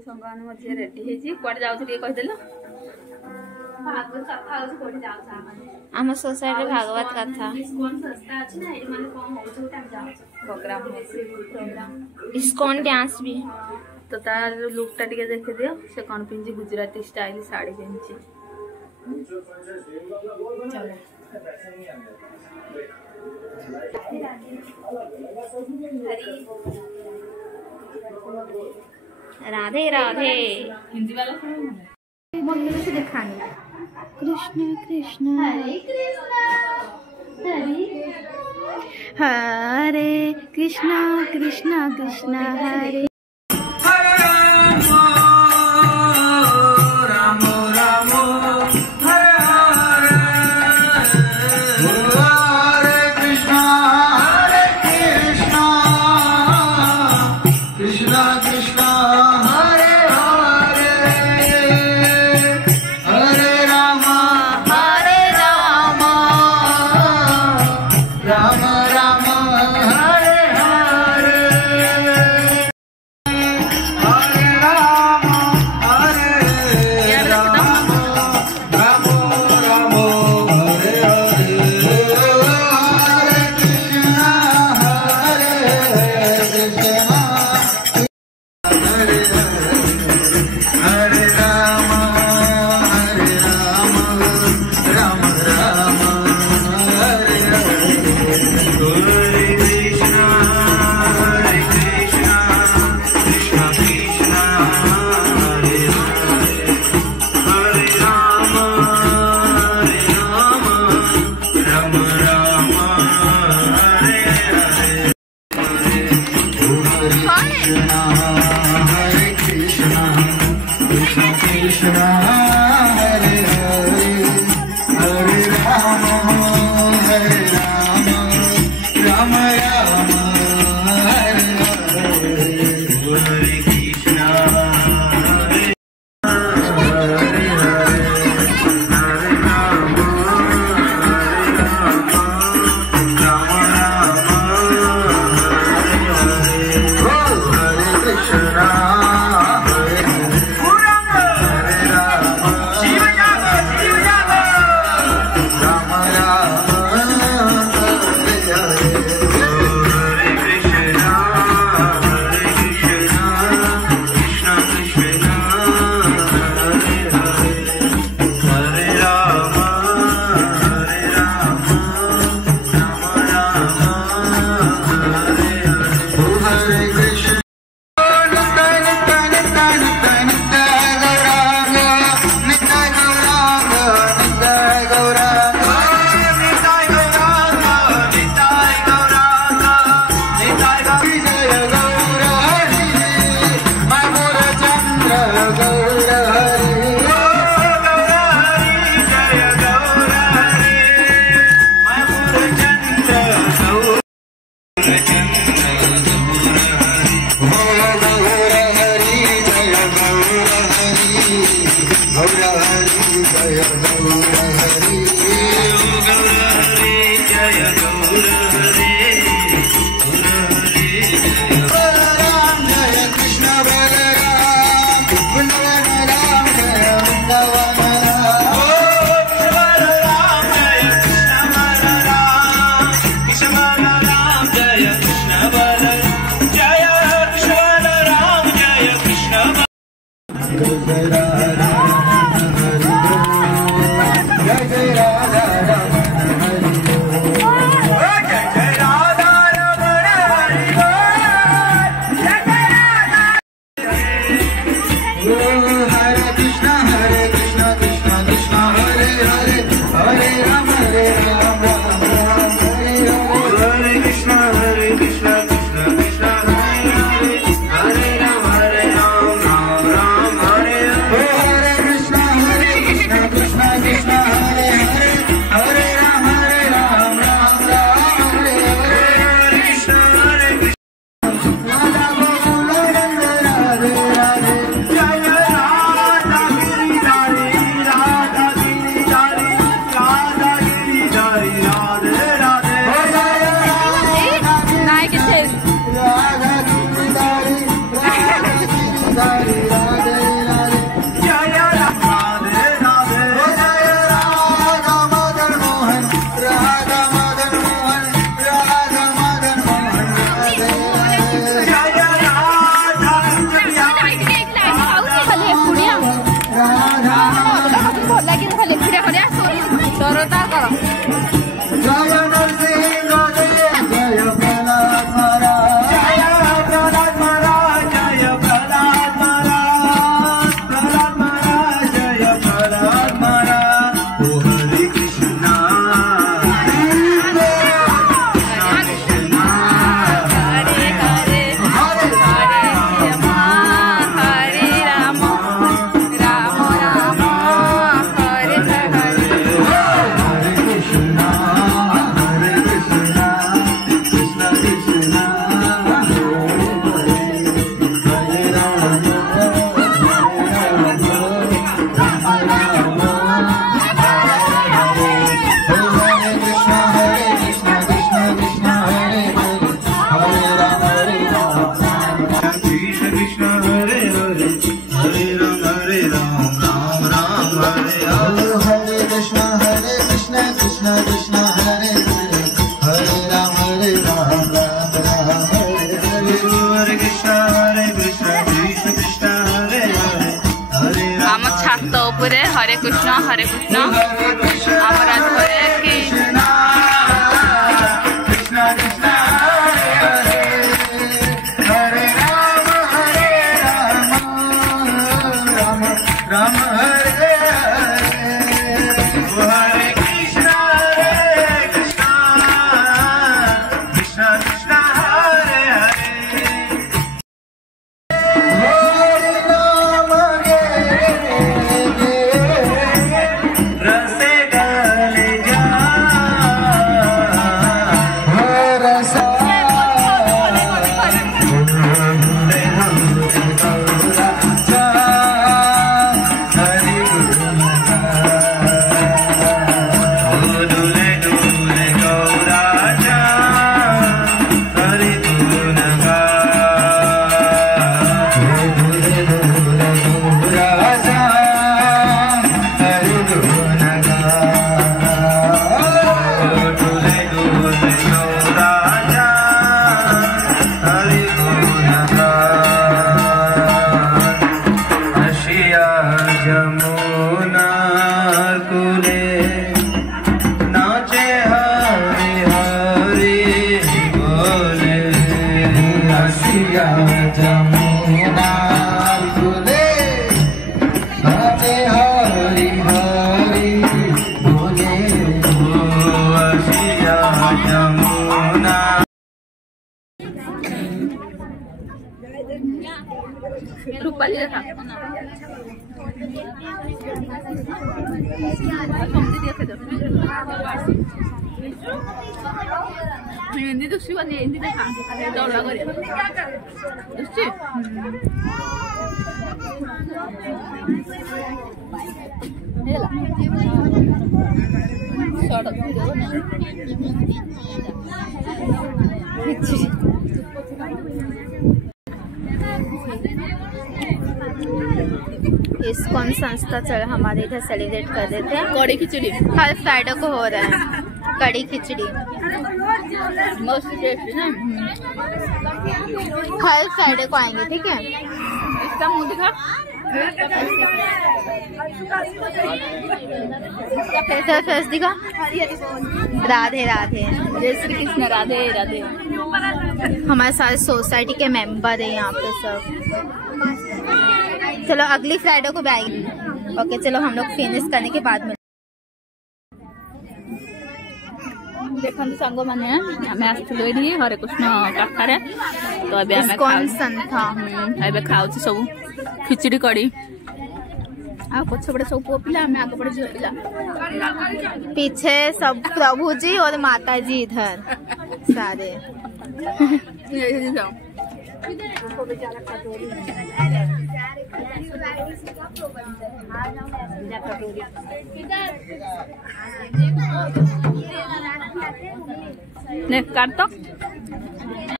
संगान मध्य ready hazy code जाउ छी कहिदेलो भागवत कथा होछ कोडी जाउ छ आम सोसाइटी भागवत कथा इस्कॉन संस्था अछि ना ए माने कोन होछ टाइम जाउ प्रोग्राम इस्कॉन डांस भी तो तार लुकटा टिके देख दियो से कोन पिंजी गुजराती स्टाइल साड़ी पिंजी चलो राधे राधे हिंदी वाला मंदिर से दिखाने कृष्ण कृष्ण हरे कृष्ण कृष्ण कृष्ण हरे Radha कृष्ण हरे हरे हरे राम राम राम हरे हरे हरे कृष्ण कृष्ण कृष्ण हरे हरे हरे राम राम राम हरे हरे हरे कृष्ण कृष्ण कृष्ण हरे हरे हरे आम छात उपरे हरे कृष्ण आमर घरे कि कृष्ण कृष्ण हरे हरे राम राम राम हरे हरे कृष्ण कृष्ण कृष्ण हरे हरे हरे राम रसे गले जा रसा जमुना कुले नाचे हरि हरि बोले हसिया जमुना कुले नाचे हरि हरि बोले हसिया जमुना रूपाली रखा हिंदी दुसरी वाली हिंदी देखा दौड़ा करे दुसरी इस्कॉन संस्था चल हमारे इधर सेलिब्रेट कर रहे थे। कड़ी खिचड़ी हर फ्राइडे को हो रहा है। कड़ी खिचड़ी मोस्ट टेस्टी ना, हर फ्राइडे को आएंगे, ठीक है। इसका मुंह दिखा, फेस दिखा। राधे राधे, जय श्री कृष्ण। राधे राधे। हमारे सारे सोसाइटी के मेंबर है यहाँ पे सब। चलो अगली फ्राइडे को भी आएंगे। ओके चलो हम लोग फिनिश करने के बाद में देखो सांग मैंने आम आसलु ये हरे कृष्ण पाखे तो खाऊ सब खिचड़ी कड़ी पछपटे सब पुओ पिला आगे पड़े झील पिला पीछे सब प्रभु जी और माता जी इधर सारे ने काट तो